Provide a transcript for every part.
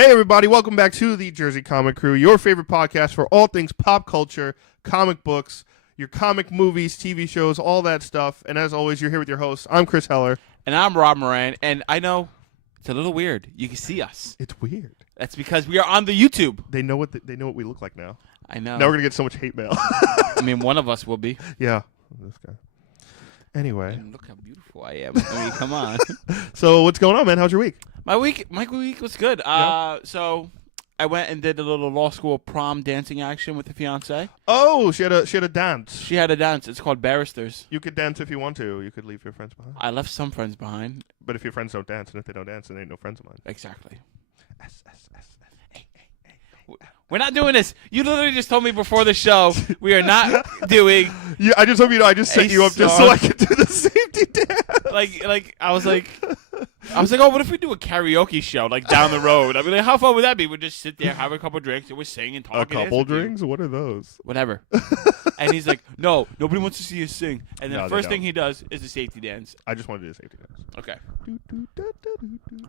Hey everybody, welcome back to the Jersey Comic Krew, your favorite podcast for all things pop culture, comic books, your comic movies, TV shows, all that stuff. And as always, you're here with your host. I'm Chris Heller. And I'm Rob Moran, and I know it's a little weird. You can see us. It's weird. That's because we are on the YouTube. They know what we look like now. I know. Now we're gonna get so much hate mail. I mean, one of us will be. Yeah, this guy. Anyway, and look how beautiful I am. I mean, come on. So what's going on, man? How's your week? My week was good. Yeah. So I went and did a little law school prom dancing action with the fiance. Oh, she had a dance. She had a dance. It's called Barristers. You could dance if you want to. You could leave your friends behind. I left some friends behind. But if your friends don't dance, and if they don't dance, then they ain't no friends of mine. Exactly. S. We're not doing this. You literally just told me before the show we are not doing. Yeah, I just hope you know. I just set you up just so I can do the safety dance. Like I was like, oh, what if we do a karaoke show like down the road? I mean, like, how fun would that be? We'd just sit there, have a couple drinks, and we're singing and talking. A couple drinks? What are those? Whatever. And he's like, no, nobody wants to see you sing. And then No, the they first thing don't. he does is the safety dance. I just want to do the safety dance. Okay.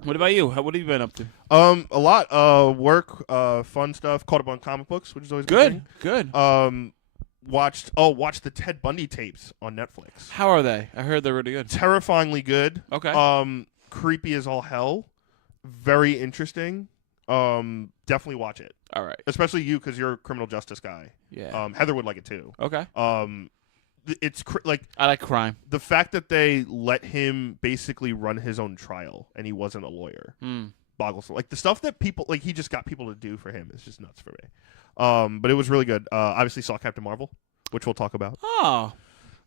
What about you? What have you been up to? A lot. Work, fun stuff. Caught up on comic books, which is always a Good. thing. Watched the Ted Bundy tapes on Netflix. How are they? I heard they're really good. Terrifyingly good. Okay. Creepy as all hell. Very interesting. Definitely watch it. All right. Especially you, because you're a criminal justice guy. Yeah. Heather would like it too. Okay. It's like I like crime. the fact that they let him basically run his own trial and he wasn't a lawyer. Boggles. Like the stuff that people like he just got people to do for him is just nuts for me. But it was really good. Obviously saw Captain Marvel, which we'll talk about. Oh.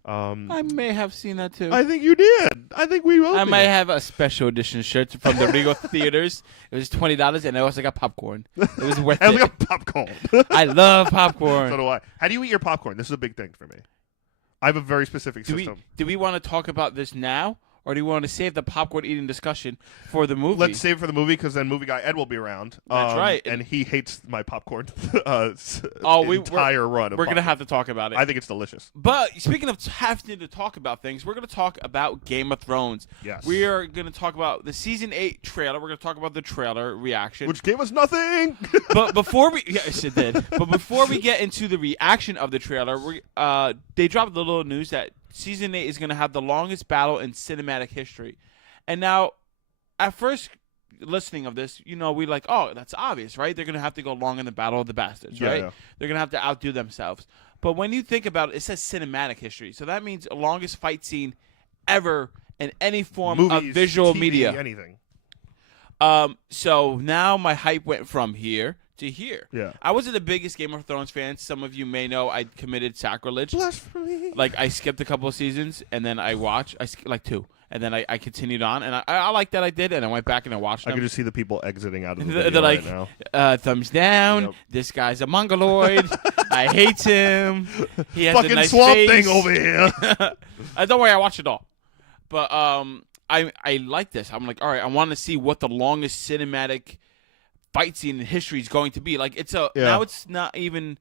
I may have seen that too. I think you did. I think we both I did. might have a special edition shirt from the Regal Theaters. It was $20, and I also got popcorn. It was worth I it. got popcorn. I love popcorn. So do I. How do you eat your popcorn? This is a big thing for me. I have a very specific system. Do we want to talk about this now, or do we want to save the popcorn eating discussion for the movie? Let's save it for the movie because then movie guy Ed will be around. That's right. And he hates my popcorn entire run. We're going to have to talk about it. I think it's delicious. But speaking of having to talk about things, we're going to talk about Game of Thrones. Yes. We are going to talk about the Season 8 trailer. We're going to talk about the trailer reaction. Which gave us nothing. But before we... Yes, it did. But before we get into the reaction of the trailer, they dropped a little news that Season 8 is going to have the longest battle in cinematic history. And now, at first listening of this, we like, oh, that's obvious, right? They're going to have to go long in the Battle of the Bastards, right? Yeah. They're going to have to outdo themselves. But when you think about it, it says cinematic history. So that means the longest fight scene ever in any form Movies, of visual TV, media. anything. So now my hype went from here to here. Yeah. I wasn't the biggest Game of Thrones fan. Some of you may know I committed sacrilege. Blasphemy. Like, I skipped a couple of seasons, and then I watched. Like 2. And then I continued on, and I like that I did, and I went back and I watched them. I could just see the people exiting out of the video They're like, right now. thumbs down. Yep. This guy's a mongoloid. I hate him. He has Fucking a nice swamp face. thing over here. Don't worry, I watched it all. But I like this. I'm like, all right, I want to see what the longest cinematic fight scene in history is going to be. Like, now it's not even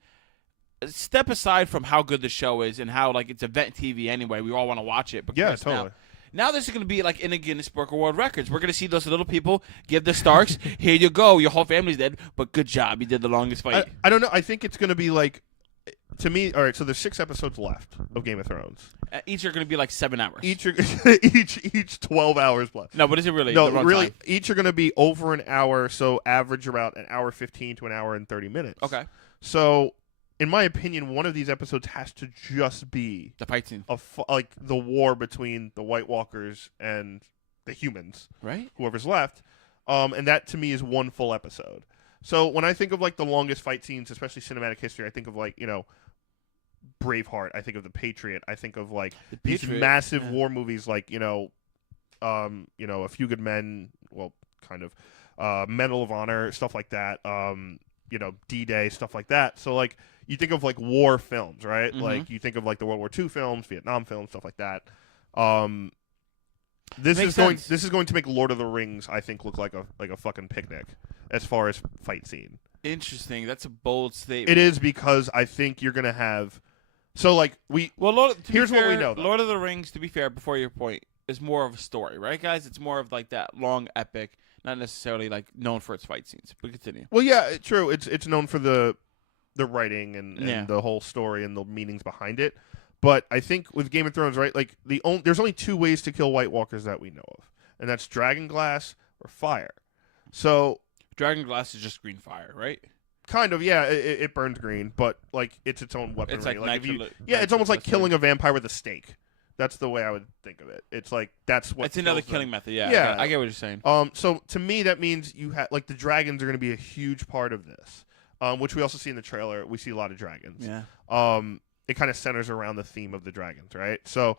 step aside from how good the show is and how like it's event TV anyway. We all want to watch it. But Yeah, Chris, totally. Now this is going to be like in a Guinness Book of World Records. We're going to see those little people give the Starks, here you go, your whole family's dead, but good job, you did the longest fight. I don't know. I think it's going to be like, to me, all right, so there's 6 episodes left of Game of Thrones. Each are going to be like 7 hours. Each 12 hours plus. No, but is it really? No, the really, runtime? each are going to be over an hour, so average about an hour 15 to an hour and 30 minutes. Okay. So, in my opinion, one of these episodes has to just be The fight scene. like the war between the White Walkers and the humans, Right? whoever's left. And that to me is one full episode. So when I think of like the longest fight scenes, especially cinematic history, I think of like, Braveheart. I think of The Patriot. I think of like these Patriot, massive yeah. war movies like, A Few Good Men, well, kind of, Medal of Honor, stuff like that. D-Day, stuff like that. So like you think of like war films, right? Mhm. Like you think of like the World War II films, Vietnam films, stuff like that. This Makes is going. sense. This is going to make Lord of the Rings, I think, look like a fucking picnic as far as fight scene. Interesting. That's a bold statement. It is because I think you're gonna have. So like Well, here's what we know, though. Lord of the Rings, to be fair, before your point, is more of a story, right, guys? It's more of like that long epic. not necessarily like known for its fight scenes. But continue. Well, yeah, true. It's known for the writing and Yeah. the whole story and the meanings behind it. But I think with Game of Thrones, right, like there's only 2 ways to kill White Walkers that we know of, and that's dragon glass or fire. So Dragon glass is just green fire, right? kind of, yeah, it burns green, but like it's its own weaponry. It's like it's almost like killing a vampire with a stake. That's the way I would think of it. It's like that's what. It's another kills them. killing method. Yeah, Yeah. I get what you're saying. So to me, that means you have like the dragons are going to be a huge part of this, which we also see in the trailer. We see a lot of dragons. Yeah. It kind of centers around the theme of the dragons, right? So,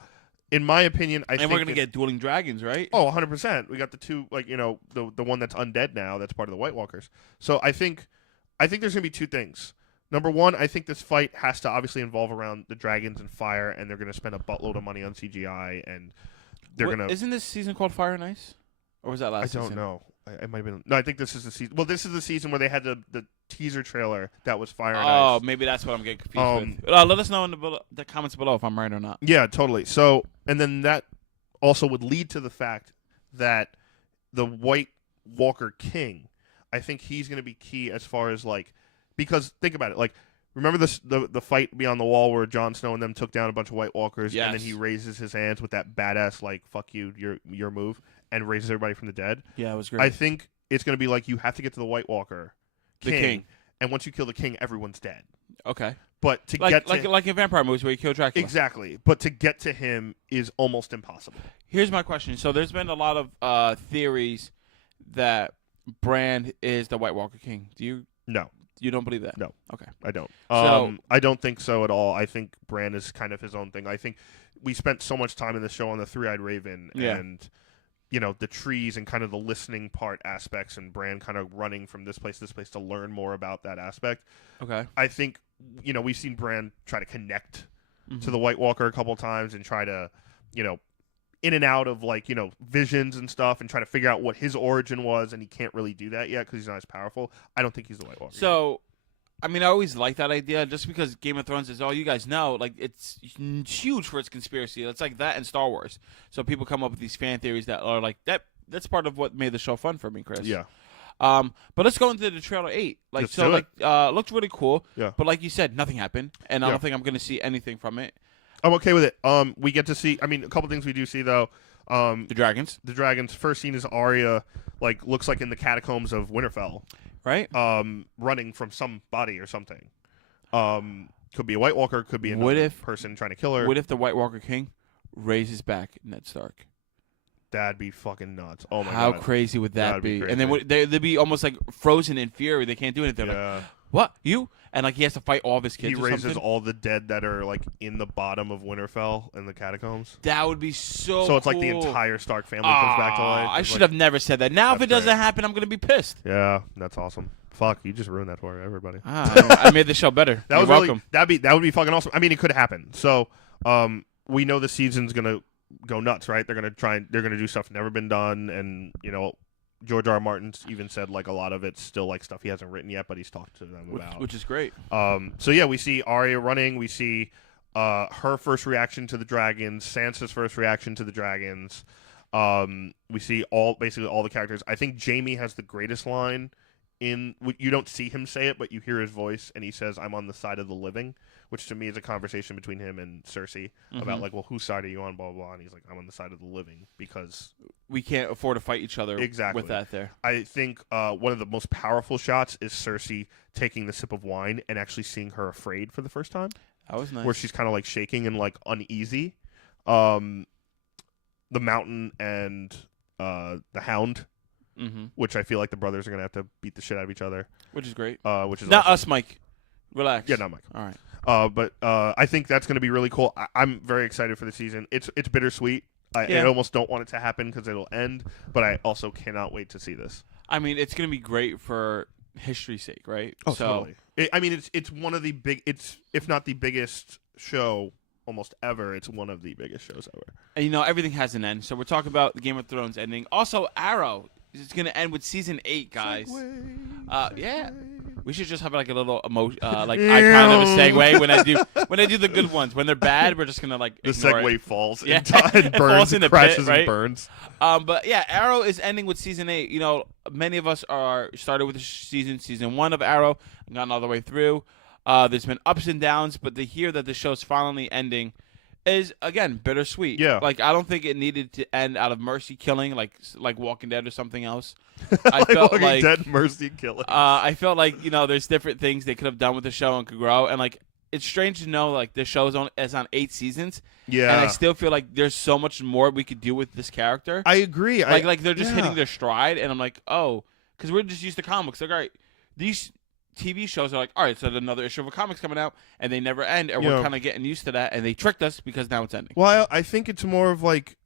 in my opinion, I think we're gonna get dueling dragons, right? Oh, 100%. We got the 2, like the one that's undead now. That's part of the White Walkers. So I think there's gonna be 2 things. Number one, I think this fight has to obviously involve around the dragons and fire, and they're gonna spend a buttload of money on CGI, and they're gonna. Isn't this season called Fire and Ice, or was that last season? I don't know. It might have been. No, I think this is the season. Well, this is the season where they had the teaser trailer that was Fire and Ice. Oh, maybe that's what I'm getting confused with. Let us know in the comments below if I'm right or not. Yeah, totally. So, and then that also would lead to the fact that the White Walker King, I think he's going to be key as far as like, because think about it, like, remember the fight beyond the wall where Jon Snow and them took down a bunch of White Walkers, yes. and then he raises his hands with that badass like "fuck you, your move," and raises everybody from the dead. Yeah, it was great. I think it's going to be like you have to get to the White Walker the king, and once you kill the king, everyone's dead. Okay. But to get to like in vampire movies where you kill Dracula. Exactly. But to get to him is almost impossible. Here's my question. So there's been a lot of theories that Bran is the White Walker King. Do you? No. You don't believe that? No. Okay. I don't. So, I don't think so at all. I think Bran is kind of his own thing. I think we spent so much time in the show on the Three-Eyed Raven and the trees and kind of the listening part aspects, and Bran kind of running from this place to this place to learn more about that aspect. Okay. I think we've seen Bran try to connect to the White Walker a couple times and try to in and out of like visions and stuff, and try to figure out what his origin was, and he can't really do that yet because he's not as powerful. I don't think he's the White Walker. So, I mean, I always like that idea, just because Game of Thrones is all you guys know. Like, it's huge for its conspiracy. It's like that in Star Wars. So people come up with these fan theories that are like that. That's part of what made the show fun for me, Chris. Yeah. But let's go into the trailer 8. Looked really cool. Yeah. But like you said, nothing happened, and I don't think I'm going to see anything from it. I'm okay with it. We get to see. I mean, a couple things we do see though. The dragons. The dragons. First scene is Arya, looks like in the catacombs of Winterfell, right? Running from some body or something. Could be a White Walker. Could be another person trying to kill her. What if the White Walker King raises back Ned Stark? That'd be fucking nuts. Oh my god! How crazy would that be? And then they'd be almost like frozen in fury. They can't do anything. Yeah. Like, what? You? And like he has to fight all of his kids. He raises all the dead that are like in the bottom of Winterfell in the catacombs. That would be so. So it's like the entire Stark family comes back to life. I should have never said that. Now if it doesn't happen, I'm gonna be pissed. Yeah, that's awesome. Fuck, you just ruined that for everybody. I made the show better. You're welcome. That would be fucking awesome. I mean, it could happen. So, we know the season's gonna go nuts, right? They're gonna do stuff never been done, and George R. R. Martin's even said like a lot of it's still like stuff he hasn't written yet, but he's talked to them about, which is great. So yeah, we see Arya running. We see her first reaction to the dragons, Sansa's first reaction to the dragons. We see basically all the characters. I think Jaime has the greatest line. You don't see him say it, but you hear his voice, and he says, "I'm on the side of the living," which to me is a conversation between him and Cersei about like, well, whose side are you on, blah, blah, blah. And he's like, I'm on the side of the living because we can't afford to fight each other exactly with that there. I think one of the most powerful shots is Cersei taking the sip of wine and actually seeing her afraid for the first time. That was nice. Where she's kind of like shaking and like uneasy. The Mountain and the Hound. Which I feel like the brothers are gonna have to beat the shit out of each other, which is great. Which is not awesome. us, Mike. Relax. Yeah, not Mike. All right. But I think that's gonna be really cool. I'm very excited for the season. It's bittersweet. I almost don't want it to happen because it'll end, but I also cannot wait to see this. I mean, it's gonna be great for history's sake, right? Oh, totally. I mean, it's one of the if not the biggest show almost ever. It's one of the biggest shows ever. And everything has an end. So we're talking about the Game of Thrones ending. Also, Arrow. It's going to end with season 8, guys. Yeah. We should just have like a little emotion, like icon of a segue when I do the good ones. When they're bad, we're just gonna like the ignore segue it. falls and burns, falls in the crashes pit, right? and burns. But yeah, Arrow is ending with season 8. many of us are started with the season 1 of Arrow and gotten all the way through. There's been ups and downs, but to hear that the show's finally ending is, again, bittersweet. Yeah. Like, I don't think it needed to end out of mercy killing, like Walking Dead or something else. I felt like Dead mercy killing. I felt like, there's different things they could have done with the show and could grow. And, like, it's strange to know, like, the show is on 8 seasons. Yeah. And I still feel like there's so much more we could do with this character. I agree. Like they're just hitting their stride. And I'm like, oh, because we're just used to comics. Like, all right, these TV shows are like, all right, so another issue of a comic's coming out, and they never end, and we're kind of getting used to that, and they tricked us because now it's ending. Well, I think it's more of like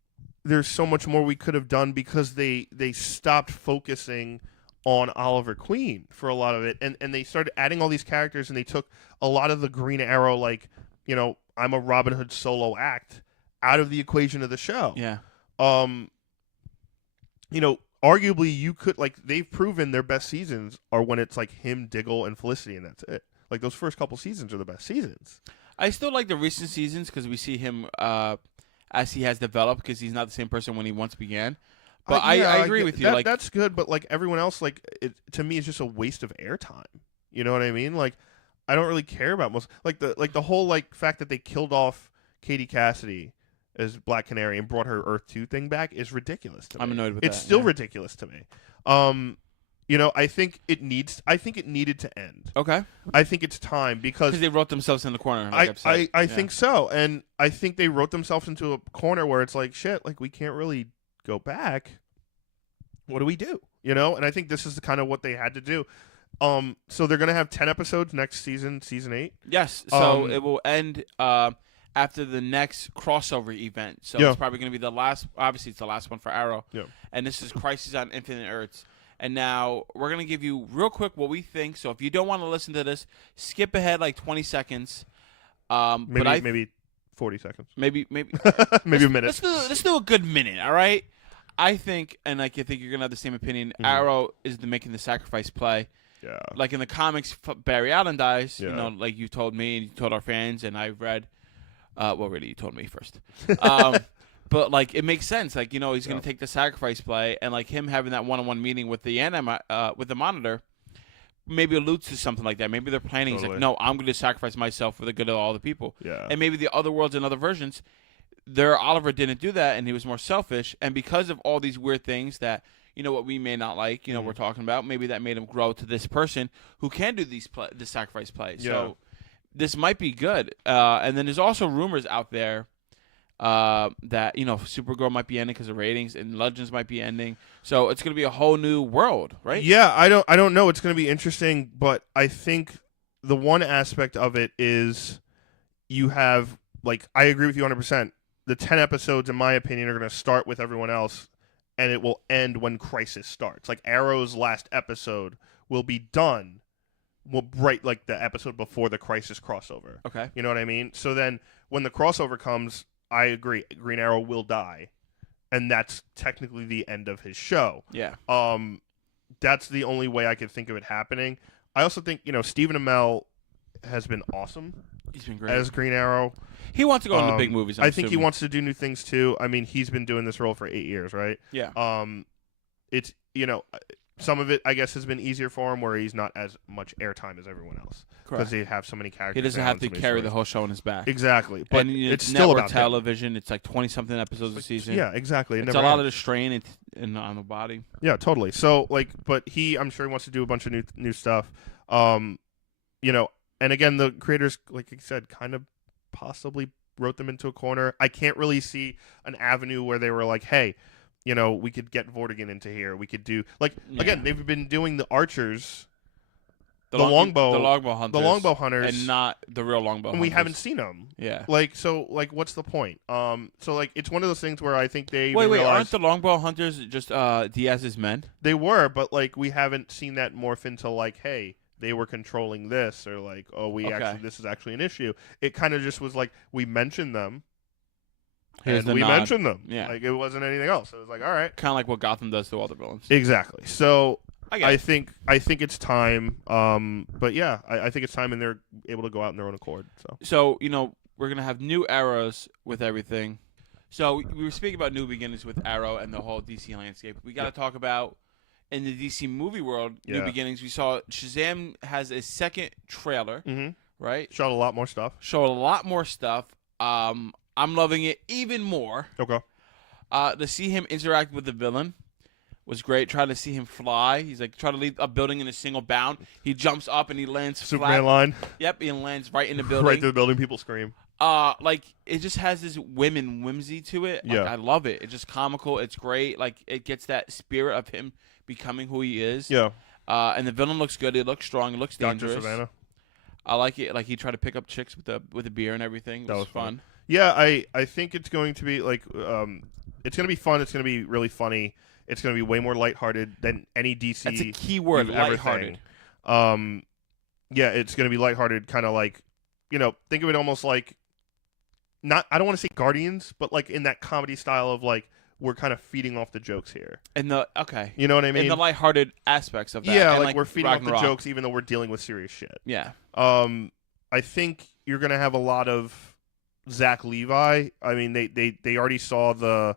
there's so much more we could have done because they stopped focusing on Oliver Queen for a lot of it, and they started adding all these characters, and they took a lot of the Green Arrow, like, I'm a Robin Hood solo act out of the equation of the show. Yeah. Arguably, you could, like, they've proven their best seasons are when it's like him, Diggle, and Felicity, and that's it. Like, those first couple seasons are the best seasons. I still like the recent seasons because we see him as he has developed, because he's not the same person when he once began. But I agree with you. That's good, but like everyone else, like to me, it's just a waste of airtime. You know what I mean? Like, I don't really care about most the whole fact that they killed off Katie Cassidy as Black Canary and brought her Earth 2 thing back is ridiculous to me. I'm annoyed with that. It's still ridiculous to me. I think it needed to end. Okay. I think it's time because they wrote themselves in the corner. I think so, and I think they wrote themselves into a corner where it's like, shit, like, we can't really go back. What do we do? And I think this is kind of what they had to do. So they're gonna have 10 episodes next season 8. Yes. So it will end after the next crossover event. So it's probably going to be the last. Obviously, it's the last one for Arrow. Yeah. And this is Crisis on Infinite Earths. And now we're going to give you real quick what we think. So if you don't want to listen to this, skip ahead like 20 seconds. Maybe 40 seconds. Maybe maybe a minute. Let's do a good minute. All right. I think, and I think you're going to have the same opinion. Mm-hmm. Arrow is making the sacrifice play. Yeah. Like in the comics, Barry Allen dies. Yeah. Like you told me and you told our fans, and I've read. Well, really, you told me first. But, like, it makes sense. Like, he's going to take the sacrifice play, and, like, him having that one-on-one meeting with the Monitor maybe alludes to something like that. Maybe they're planning. Totally. He's like, no, I'm going to sacrifice myself for the good of all the people. Yeah. And maybe the other worlds and other versions, Oliver didn't do that, and he was more selfish. And because of all these weird things that, what we may not like, we're talking about, maybe that made him grow to this person who can do this sacrifice play. Yeah. So this might be good. And then there's also rumors out there that Supergirl might be ending because of ratings, and Legends might be ending. So it's going to be a whole new world, right? Yeah, I don't know. It's going to be interesting, but I think the one aspect of it is you have, like, I agree with you 100%. The 10 episodes, in my opinion, are going to start with everyone else, and it will end when Crisis starts. Like, Arrow's last episode will be done right, like, the episode before the Crisis crossover. Okay. You know what I mean? So then when the crossover comes, I agree, Green Arrow will die, and that's technically the end of his show. Yeah. That's the only way I could think of it happening. I also think, Stephen Amell has been awesome. He's been great as Green Arrow. He wants to go into big movies. I think he wants to do new things too. I mean, he's been doing this role for 8 years, right? Yeah. It's some of it, I guess, has been easier for him, where he's not as much airtime as everyone else, because they have so many characters. He doesn't have to carry the whole show on his back. Exactly, but it's still about television. It's like 20-something episodes a season. Yeah, exactly. It's a lot of the strain on the body. Yeah, totally. So, but I'm sure he wants to do a bunch of new stuff. And again, the creators, like I said, kind of possibly wrote them into a corner. I can't really see an avenue where they were like, hey, we could get Vortigern into here. We could do, again, they've been doing the Archers, the longbow hunters, and not the real longbow hunters. We haven't seen them. Yeah. So what's the point? So it's one of those things where I think they wait, aren't the longbow hunters just Diaz's men? They were, but we haven't seen that morph into hey, they were controlling this, or actually, this is actually an issue. It kind of just was we mentioned them. Mentioned them. Yeah. It wasn't anything else. It was all right. Kind of like what Gotham does to all the villains. Exactly. So I think it's time. But yeah, I think it's time, and they're able to go out in their own accord. So we're gonna have new eras with everything. So we were speaking about new beginnings with Arrow and the whole DC landscape. We got to talk about in the DC movie world, New Yeah. Beginnings, we saw Shazam has a second trailer, right? Showed a lot more stuff. Showed a lot more stuff. I'm loving it even more. Okay. To see him interact with the villain was great. Trying to see him fly. He's like trying to leave a building in a single bound. He jumps up and he lands Superman flat. line. Yep, he lands right in the building. Right through the building, people scream. Like it just has this whimsy to it. Like, Yeah. I love it. It's just comical. It's great. Like it gets that spirit of him becoming who he is. Yeah. And the villain looks good. He looks strong. He looks dangerous. Dr. Savannah. I like it. Like he tried to pick up chicks with a beer and everything. It was fun. Yeah, I think it's going to be like it's going to be fun. It's going to be really funny. It's going to be way more lighthearted than any DC. That's a key word, lighthearted. Yeah, it's going to be lighthearted, kind of like, think of it almost like I don't want to say Guardians, but like in that comedy style of like we're kind of feeding off the jokes here. You know what I mean? In the lighthearted aspects of that. Yeah, and like we're feeding off the Ragnarok. jokes even though we're dealing with serious shit. Yeah. I think you're going to have a lot of Zach Levi. I mean, they already saw the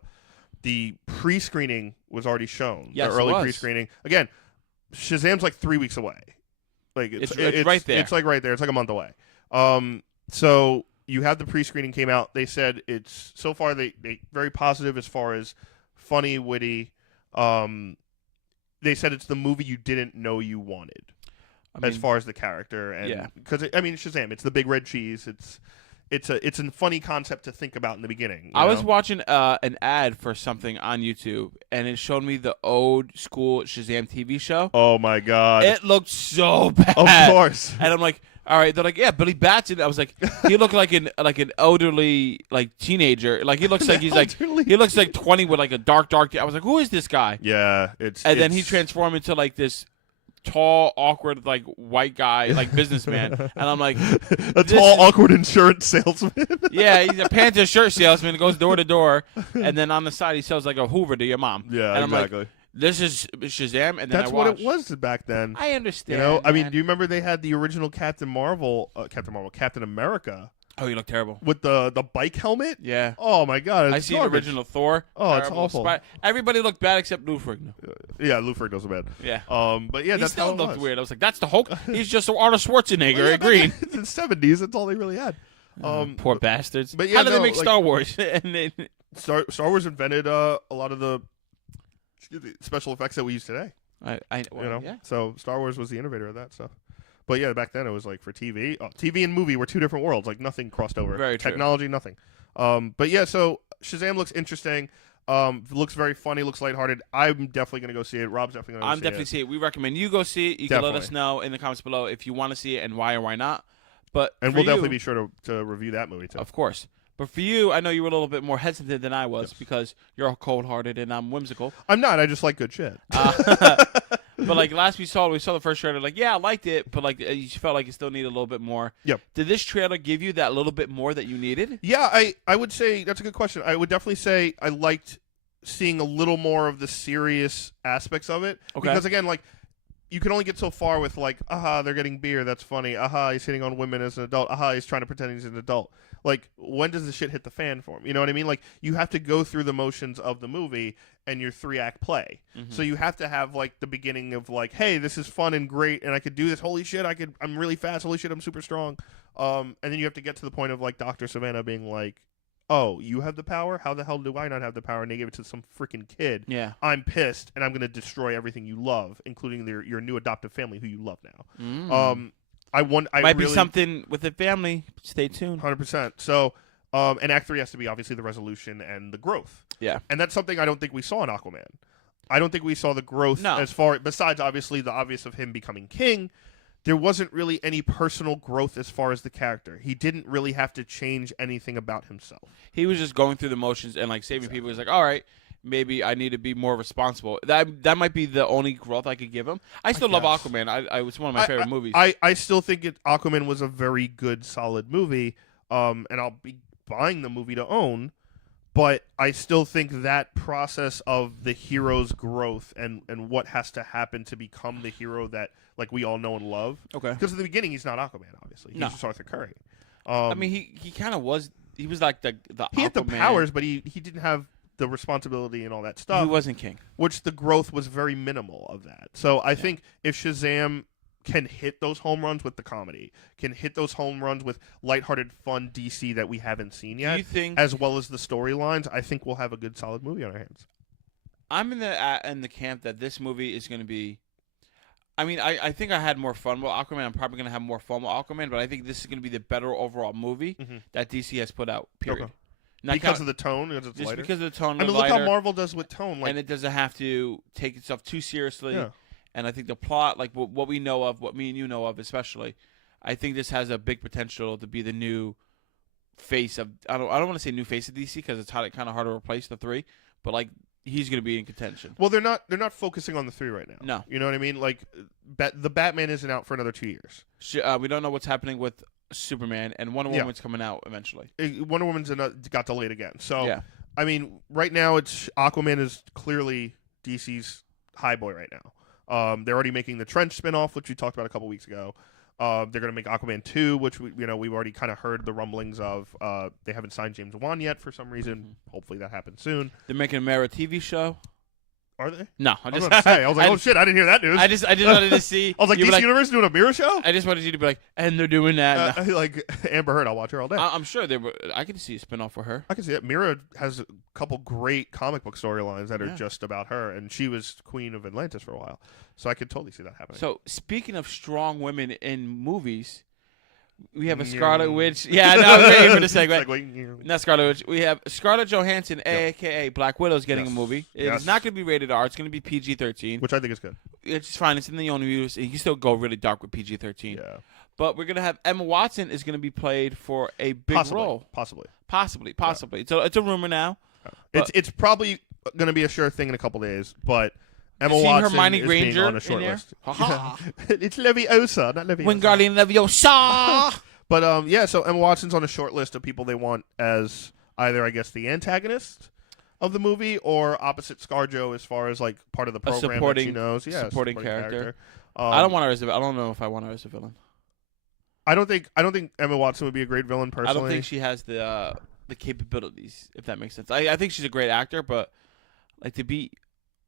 pre-screening was already shown. Yes, the early it was. pre-screening. Again, Shazam's like 3 weeks away. Like it's right there. It's like right there. It's like a month away. So you have the pre-screening came out. They said it's so far they very positive as far as funny, witty. They said it's the movie you didn't know you wanted. As far as the character and because Shazam, it's the big red cheese. It's a funny concept to think about in the beginning. I was watching an ad for something on YouTube, and it showed me the old school Shazam TV show. Oh my god! It looked so bad. Of course. And I'm like, all right. They're like, yeah, Billy Batson. I was like, he looked like an elderly teenager. Like he looks like he's elderly. he looks like 20 with like a dark. I was like, who is this guy? Yeah, then he transformed into like this tall, awkward, like white guy, like businessman, and I'm like, a tall, awkward insurance salesman. Yeah, he's a Panther shirt salesman, goes door to door, and then on the side he sells like a Hoover to your mom. Yeah, and exactly. I'm like, this is Shazam, and then that's what it was back then. I understand. I mean, do you remember they had the original Captain America? Oh, he looked terrible with the bike helmet. Yeah. Oh my god, I seen the original Thor. Oh, it's awful. Everybody looked bad except Lou Ferrigno. Yeah, Lou Ferrigno was bad. Yeah. But yeah, he that's still how it looked was. weird. I was like, that's the Hulk. He's just Arnold Schwarzenegger in green. In the 70s, that's all they really had. Poor bastards. But yeah, how did they make Star Wars? Star Wars invented a lot of the special effects that we use today. Yeah. So Star Wars was the innovator of that stuff. But yeah, back then it was like for TV. TV and movie were two different worlds. Like nothing crossed over. Very true. Technology, nothing. But yeah, so Shazam looks interesting. Looks very funny. Looks lighthearted. I'm definitely going to go see it. Rob's definitely going to I'm definitely see it. We recommend you go see it. You can let us know in the comments below if you want to see it and why or why not. And we'll definitely be sure to review that movie too. Of course. But for you, I know you were a little bit more hesitant than I was because you're cold-hearted and I'm whimsical. I'm not. I just like good shit. But like last we saw the first trailer. Like, yeah, I liked it, but like you felt like it still needed a little bit more. Yep. Did this trailer give you that little bit more that you needed? Yeah, I would say that's a good question. I would definitely say I liked seeing a little more of the serious aspects of it. Okay. Because again, like you can only get so far with like, they're getting beer, that's funny. He's hitting on women as an adult. He's trying to pretend he's an adult. Like, when does the shit hit the fan for him? You know what I mean? Like, you have to go through the motions of the movie and your 3-act play. Mm-hmm. So you have to have like the beginning of like, hey, this is fun and great, and I could do this. Holy shit, I'm really fast. Holy shit, I'm super strong. And then you have to get to the point of like Dr. Savannah being like, oh, you have the power? How the hell do I not have the power? And they give it to some freaking kid. Yeah. I'm pissed, and I'm going to destroy everything you love, including your new adoptive family who you love now. Might be something with the family. Stay tuned. 100%. So, and Act 3 has to be obviously the resolution and the growth. Yeah. And that's something I don't think we saw in Aquaman. I don't think we saw the growth No. as far, besides obviously the obvious of him becoming king. There wasn't really any personal growth as far as the character. He didn't really have to change anything about himself. He was just going through the motions and like saving people. He's like, all right, maybe I need to be more responsible. That might be the only growth I could give him. I still love Aquaman. I was one of my favorite movies. I still think Aquaman was a very good, solid movie. And I'll be buying the movie to own. But I still think that process of the hero's growth and what has to happen to become the hero that like we all know and love. Okay. Because at the beginning he's not Aquaman, obviously. He's just Arthur Curry. I mean, he kind of was. He was like the he Aquaman. had the powers, but he didn't have the responsibility and all that He stuff. wasn't king. Which the growth was very minimal of that. So I think if Shazam can hit those home runs with the comedy, can hit those home runs with lighthearted, fun DC that we haven't seen yet, Do you think, as well as the storylines, I think we'll have a good, solid movie on our hands. I'm in the camp that this movie is going to be. I mean, I think I had more fun with Aquaman. I'm probably going to have more fun with Aquaman, but I think this is going to be the better overall movie that DC has put out. Period. Okay. Because of the tone, because it's just lighter. because of the tone. I mean, look how Marvel does with tone, and it doesn't have to take itself too seriously. Yeah. And I think the plot, like what we know of, what me and you know of, especially, I think this has a big potential to be the new face of. I don't want to say new face of DC because it's kind of hard to replace the three, but like he's going to be in contention. Well, they're not focusing on the three right now. No, you know what I mean. Like, the Batman isn't out for another 2 years. We don't know what's happening with Superman, and Wonder Woman's coming out eventually. Wonder Woman's got delayed again. So, yeah. I mean, right now it's Aquaman is clearly DC's high boy right now. They're already making the Trench spinoff, which we talked about a couple weeks ago. They're going to make Aquaman 2, which we've already kind of heard the rumblings of. They haven't signed James Wan yet for some reason. Hopefully that happens soon. They're making a Mara TV show. Are they? No, I was about to say. I was like, oh shit, I didn't hear that news. I just wanted to see. I was like, DC Universe doing a mirror show? I just wanted you to be like, and they're doing that. Like Amber Heard, I'll watch her all day. I'm sure I could see a spinoff for her. I can see that. Mira has a couple great comic book storylines that are just about her, and she was Queen of Atlantis for a while, so I could totally see that happening. So speaking of strong women in movies, we have a Scarlet Witch. Yeah, no, I was waiting for the segue. Not Scarlet Witch. We have Scarlett Johansson, a.k.a. Black Widow's getting a movie. It's not going to be rated R. It's going to be PG-13. Which I think is good. It's fine. It's in the only universe. You can still go really dark with PG-13. Yeah. But we're going to have Emma Watson is going to be played for a big role. Possibly. Yeah. It's a rumor now. It's probably going to be a sure thing in a couple days, but Emma Watson Hermione is Granger being on a short list. It's Leviosa, not Leviosa. Wingardium Leviosa. But so Emma Watson's on a short list of people they want as either, I guess, the antagonist of the movie or opposite ScarJo as far as like part of the program that she knows. Yeah, supporting character. I don't want her as I don't know if I want her as a villain. I don't think Emma Watson would be a great villain personally. I don't think she has the capabilities, if that makes sense. I think she's a great actor, but like to be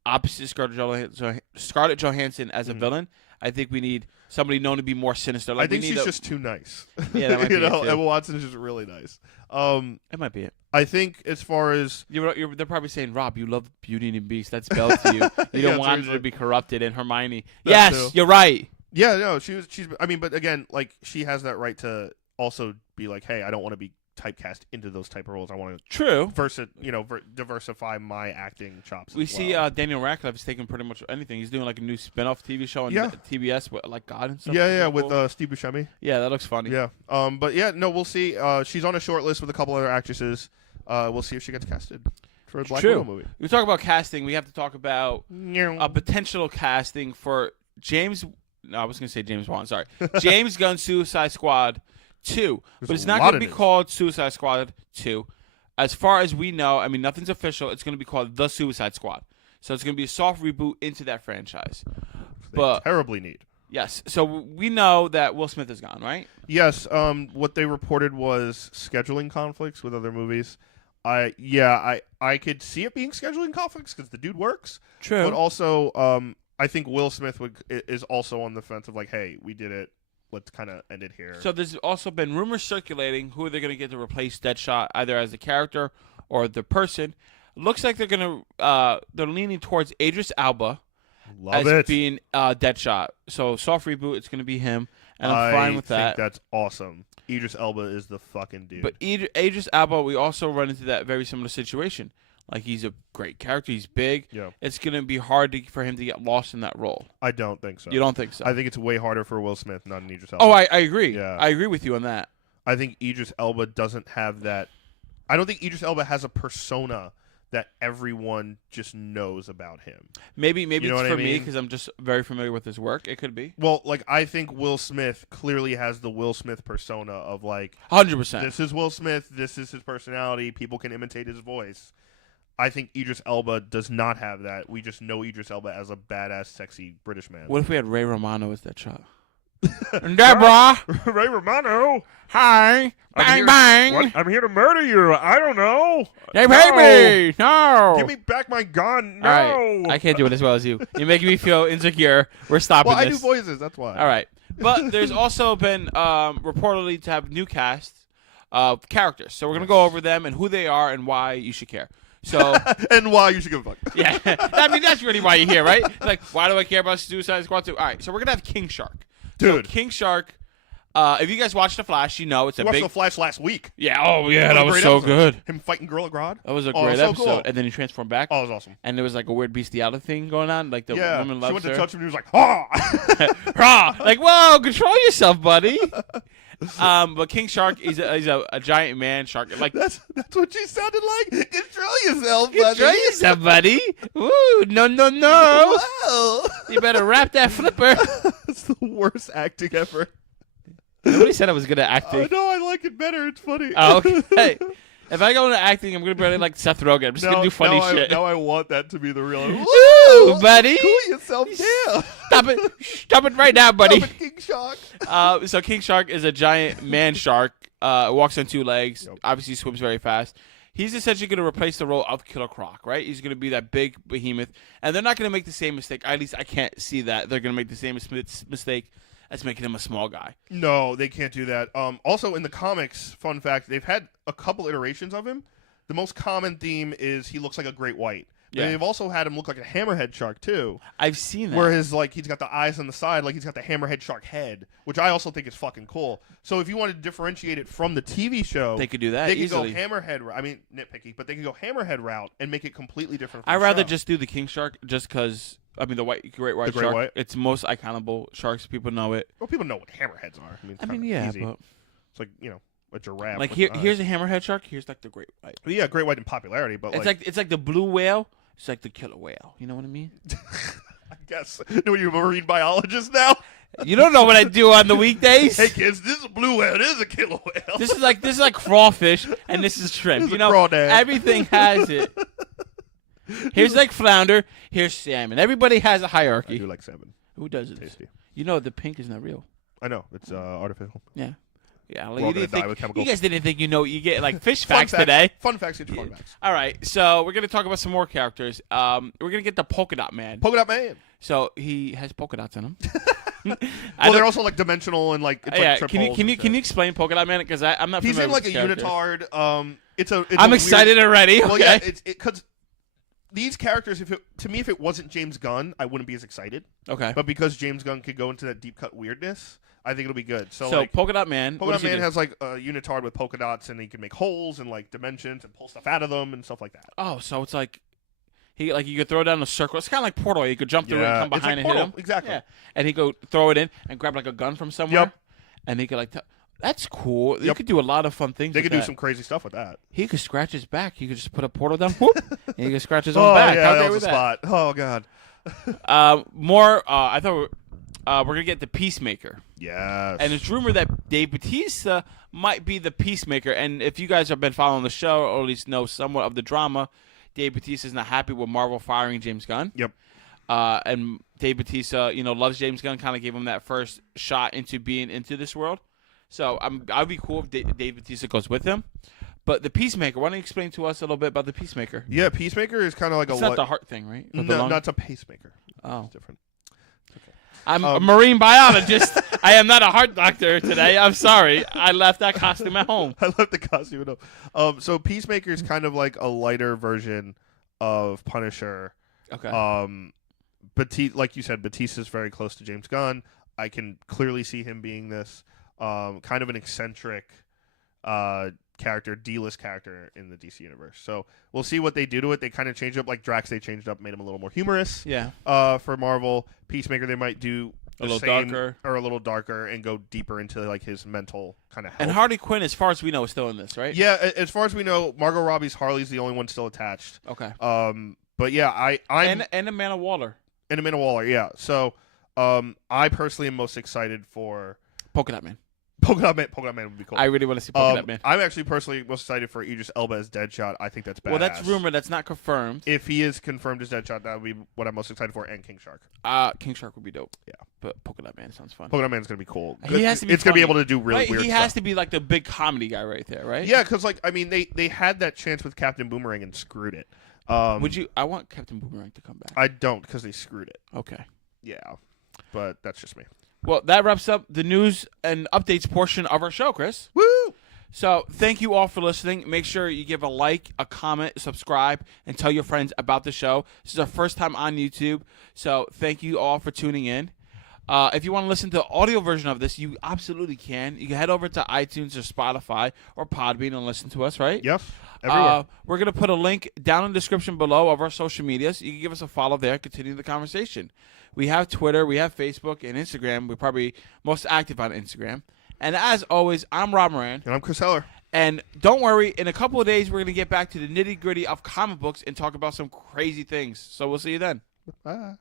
opposite Scarlett Johansson as a villain, I think we need somebody known to be more sinister. Like I think she's just too nice. Yeah, that might be it too. Emma Watson is just really nice. It might be it. I think as far as they're probably saying, Rob, you love Beauty and the Beast. That's spelled to you. You don't want her to be corrupted. And Hermione, yes, you're right. Yeah, no, she's. I mean, but again, like she has that right to also be like, hey, I don't want to be typecast into those type of roles. I want to diversify my acting chops. We see Daniel Radcliffe is taking pretty much anything. He's doing like a new spin-off TV show on TBS with like God and stuff. Yeah, with Steve Buscemi. Yeah, that looks funny. Yeah. But yeah, no, we'll see. She's on a short list with a couple other actresses. We'll see if she gets casted for a Black Widow movie. We talk about casting. We have to talk about a potential casting for James. No, I was going to say James Wan. Sorry, James Gunn's Suicide Squad 2, but it's not going to be called Suicide Squad 2. As far as we know, I mean, nothing's official. It's going to be called The Suicide Squad. So it's going to be a soft reboot into that franchise. They terribly need. Yes. So we know that Will Smith is gone, right? Yes. What they reported was scheduling conflicts with other movies. I could see it being scheduling conflicts because the dude works. True. But also, I think Will Smith is also on the fence of like, hey, we did it. Let's kind of end it here. So there's also been rumors circulating who they're going to get to replace Deadshot, either as a character or the person. Looks like they're leaning towards Idris Elba being Deadshot. So soft reboot, it's going to be him, and I'm fine with that. I think that's awesome. Idris Elba is the fucking dude. But Idris Elba, we also run into that very similar situation. Like, he's a great character. He's big. Yeah. It's going to be hard for him to get lost in that role. I don't think so. You don't think so? I think it's way harder for Will Smith, not an Idris Elba. Oh, I agree. Yeah. I agree with you on that. I think Idris Elba doesn't have that. I don't think Idris Elba has a persona that everyone just knows about him. Maybe it's for me because I'm just very familiar with his work. It could be. Well, like, I think Will Smith clearly has the Will Smith persona of like 100%. This is Will Smith. This is his personality. People can imitate his voice. I think Idris Elba does not have that. We just know Idris Elba as a badass, sexy British man. What if we had Ray Romano as that shot? Deborah. Ray Romano. Hi. Bang, bang. What? I'm here to murder you. I don't know. They paid me. No. Give me back my gun. No. All right. I can't do it as well as you. You're making me feel insecure. We're stopping Well, this. I do voices. That's why. All right. But there's also been reportedly to have new cast of characters. So we're going to go over them and who they are and why you should care. So and why you should give a fuck. Yeah. I mean, that's really why you're here, right? Like, why do I care about Suicide Squad 2? All right. So we're going to have King Shark. Dude. So King Shark, if you guys watched The Flash, you know it's a watched big... The Flash last week. Yeah. Oh, yeah. That was so good. Him fighting Gorilla Grodd. That was a great episode. Cool. And then he transformed back. Oh, it was awesome. And there was like a weird bestiality thing going on. Like the woman loves she went her. to touch him and he was like, ah! Rah! Like, whoa, control yourself, buddy. But King Shark is a giant man shark. Like that's what she sounded like. Control yourself, buddy. Control yourself, buddy. Ooh, no. Whoa. You better wrap that flipper. That's the worst acting ever. Nobody said I was good at acting. No, I like it better. It's funny. Oh, okay. If I go into acting, I'm going to be like Seth Rogen. I'm just going to do funny shit. Now I want that to be the real. Ooh, buddy. Cool yourself down. Stop it right now, buddy. Stop it, King Shark. So King Shark is a giant man shark. Walks on two legs. Yep. Obviously swims very fast. He's essentially going to replace the role of Killer Croc, right? He's going to be that big behemoth. And they're not going to make the same mistake. At least I can't see that. They're going to make the same mistake as making him a small guy. No, they can't do that. Also, in the comics, fun fact, they've had a couple iterations of him. The most common theme is he looks like a great white. But Yeah. they've also had him look like a hammerhead shark, too. I've seen that. Where he's got the eyes on the side, like he's got the hammerhead shark head, which I also think is fucking cool. So if you wanted to differentiate it from the TV show, They could do that They could easily. go hammerhead. I mean, nitpicky, but they could go hammerhead route and make it completely different. From I'd the rather show. just do the King Shark just because, I mean, the great white The great shark. white? It's most iconable sharks. People know it. Well, people know what hammerheads are. I mean, it's I mean, kinda yeah, easy. but It's like a giraffe. like with here's eyes. a hammerhead shark. Here's like the great white. Yeah, great white in popularity, but It's like the blue whale. It's like the killer whale. You know what I mean? I guess. No, you're a marine biologist now. You don't know what I do on the weekdays. Hey kids, this is a blue whale. This is a killer whale. This is like crawfish, and this is shrimp. This is You a know, crawdad. everything has it. Here's like flounder. Here's salmon. Everybody has a I hierarchy. do like salmon. Who doesn't? Tasty. You know the pink is not real. I know it's artificial. Yeah. Yeah, We're like all you, gonna didn't die think, with you chemicals. guys didn't think you get like fish Fun facts today. Fun facts. It's fun facts. All right, so we're gonna talk about some more characters. We're gonna get the polka dot man. Polka dot man. So he has polka dots in him. Well, they're also like dimensional and like it's yeah. like trip Can you holes can and you shit. can you explain polka dot man? Because I'm not. He's familiar in like with a this character. unitard. It's I'm a excited weird, already. Okay. Well, yeah, it's because these characters, if it wasn't James Gunn, I wouldn't be as excited. Okay. But because James Gunn could go into that deep cut weirdness, I think it'll be good. So like, polka dot man. Polka what Dot does he Man do? has like a unitard with polka dots, and he can make holes and like dimensions and pull stuff out of them and stuff like that. Oh, so it's like you could throw down a circle. It's kind of like Portal. You could jump through it and come it's behind like and hit Portal. him. Exactly. Yeah. And he go throw it in and grab like a gun from somewhere. Yep. And he could like. That's cool. You Yep. could do a lot of fun things. They with could do that. some crazy stuff with that. He could scratch his back. He could just put a portal down, whoop, and he could scratch his own Oh back. yeah, How that great was a spot. Oh god. I thought we're gonna get the Peacemaker, Yes. and it's rumored that Dave Bautista might be the Peacemaker. And if you guys have been following the show, or at least know somewhat of the drama, Dave Bautista is not happy with Marvel firing James Gunn. Yep. And Dave Bautista, loves James Gunn. Kind of gave him that first shot into being into this world. So I'd be cool if Dave Bautista goes with him. But the Peacemaker, why don't you explain to us a little bit about the Peacemaker? Yeah, Peacemaker is kind of like It's not the heart thing, right? With the No, lung? not a pacemaker. Oh. It's different. I'm a marine biologist. I am not a heart doctor today. I'm sorry. I left that costume at home. I love the costume. So Peacemaker is kind of like a lighter version of Punisher. Okay. Like you said, Batista's very close to James Gunn. I can clearly see him being this kind of an eccentric character, D-list character in the DC universe. So we'll see what they do to it. They kind of changed up, like Drax. They changed up, made him a little more humorous. Yeah. For Marvel, Peacemaker, they might do A little same, darker. or a little darker, and go deeper into like his mental kind of health. And Harley Quinn, as far as we know, is still in this, right? Yeah, as far as we know, Margot Robbie's Harley's the only one still attached. Okay. But yeah, I'm And Amanda Waller. and Amanda Waller. Yeah, so I personally am most excited for Polka Dot Man. Polka Dot Man would be cool. I really want to see Polka Dot Man. I'm actually personally most excited for Idris Elba as Deadshot. I think that's badass. Well, that's rumored. That's not confirmed. If he is confirmed as Deadshot, that would be what I'm most excited for, and King Shark. King Shark would be dope. Yeah. But Polka Dot Man sounds fun. Polka Dot Man's going to be cool. He has to be It's going to be funny. able to do really Right? weird He stuff. has to be like the big comedy guy right there, right? Yeah, because, like, I mean, they had that chance with Captain Boomerang and screwed it. Would you? I want Captain Boomerang to come back. I don't, because they screwed it. Okay. Yeah. But that's just me. Well, that wraps up the news and updates portion of our show, Chris. Woo! So thank you all for listening. Make sure you give a like, a comment, subscribe, and tell your friends about the show. This is our first time on YouTube, so thank you all for tuning in. If you want to listen to the audio version of this, you absolutely can. You can head over to iTunes or Spotify or Podbean and listen to us, right? Yep. Everywhere. We're going to put a link down in the description below of our social medias. You can give us a follow there, continue the conversation. We have Twitter, we have Facebook, and Instagram. We're probably most active on Instagram. And as always, I'm Rob Moran. And I'm Chris Heller. And don't worry, in a couple of days, we're going to get back to the nitty-gritty of comic books and talk about some crazy things. So we'll see you then. Bye.